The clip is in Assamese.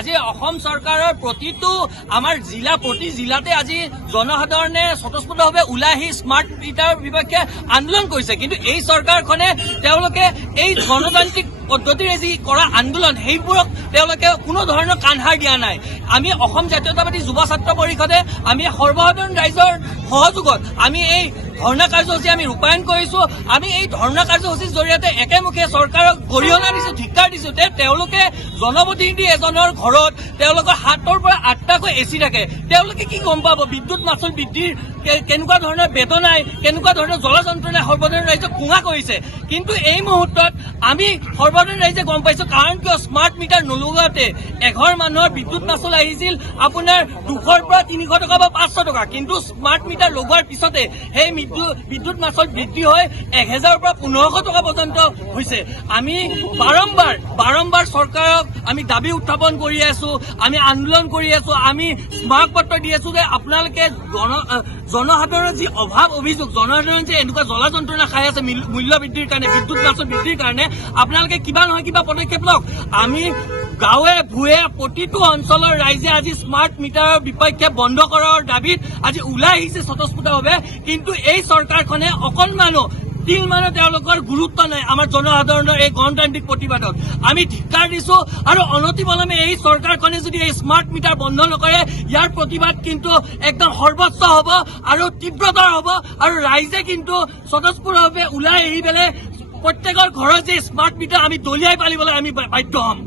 আজি অসম চৰকাৰৰ প্ৰতিটো আমাৰ জিলা প্ৰতি জিলাতে আজি জনসাধাৰণে স্বতঃস্ফূৰ্তভাৱে ওলাই আহি স্মাৰ্ট মিটাৰৰ বিপক্ষে আন্দোলন কৰিছে। কিন্তু এই চৰকাৰখনে তেওঁলোকে এই গণতান্ত্ৰিক পদ্ধতিৰে যি কৰা আন্দোলন সেইবোৰক তেওঁলোকে কোনো ধৰণৰ কাণসাৰ দিয়া নাই। আমি অসম জাতীয়তাবাদী যুৱ ছাত্ৰ পৰিষদে আমি সৰ্বসাধাৰণ ৰাইজৰ সহযোগত আমি এই ধৰ্ণা কাৰ্যসূচী আমি ৰূপায়ণ কৰিছো। আমি এই ধৰ্ণা কাৰ্যসূচীৰ জৰিয়তে একেমুখে চৰকাৰক গৰিহণা দিছো, ধিক্কাৰ দিছো যে তেওঁলোকে জনপ্ৰতিনিধি এজনৰ ঘৰত তেওঁলোকৰ 7ৰ পৰা 8টাকৈ এচি থাকে। তেওঁলোকে কি গম পাব বিদ্যুৎ মাচুল বৃদ্ধিৰ কেনেকুৱা ধৰণৰ বেদনাই, কেনেকুৱা ধৰণৰ জলযন্ত্ৰণাই সৰ্বসাধাৰণ ৰাইজক কোঙা কৰিছে। কিন্তু এই মুহূৰ্তত আমি সৰ্বসাধাৰণ ৰাইজে গম পাইছো, কাৰণ কিয় স্মাৰ্ট মিটাৰ নলগোৱাতে এঘৰ মানুহৰ বিদ্যুৎ মাচুল আহিছিল আপোনাৰ 200ৰ পৰা 300 টকা বা 500 টকা। কিন্তু স্মাৰ্ট মিটাৰ লগোৱাৰ পিছতে সেই বিদ্যুৎ মাচুল বৃদ্ধি হৈ 1000ৰ পৰা 1500 টকা পৰ্যন্ত হৈছে। আমি বাৰম্বাৰ চৰকাৰক আমি দাবী উত্থাপন কৰি আছো, আমি আন্দোলন কৰি আছো, আমি স্মাৰক পত্ৰ দি আছো যে আপোনালোকে জনসাধাৰণৰ যি অভাৱ অভিযোগ, জনসাধাৰণ যে এনেকুৱা জ্বলা যন্ত্ৰণা খাই আছে মূল্য বৃদ্ধিৰ কাৰণে, বিদ্যুৎ মাচুল বৃদ্ধিৰ কাৰণে, আপোনালোকে কিবা নহয় কিবা পদক্ষেপ লওক। আমি গাঁৱে ভূঞে প্ৰতিটো অঞ্চলৰ ৰাইজে আজি স্মাৰ্ট মিটাৰৰ বিপক্ষে বন্ধ কৰাৰ দাবীত আজি ওলাই আহিছে স্বতঃস্ফূৰ্তভাৱে। কিন্তু এই চৰকাৰখনে অকণমানো তেওঁলোকৰ গুৰুত্ব নাই আমাৰ জনসাধাৰণৰ এই গণতান্ত্ৰিক প্ৰতিবাদত। আমি ধিক্কাৰ দিছো আৰু অনতিপলমে এই চৰকাৰখনে যদি এই স্মাৰ্ট মিটাৰ বন্ধ নকৰে ইয়াৰ প্ৰতিবাদ কিন্তু একদম সৰ্বোচ্চ হ'ব আৰু তীব্ৰতৰ হ'ব। আৰু ৰাইজে কিন্তু স্বতঃস্ফূৰ্তভাৱে ওলাই আহি পেলাই প্ৰত্যেকৰ ঘৰত যে স্মাৰ্ট মিটাৰ আমি দলিয়াই পালিবলৈ আমি বাধ্য হ'ম।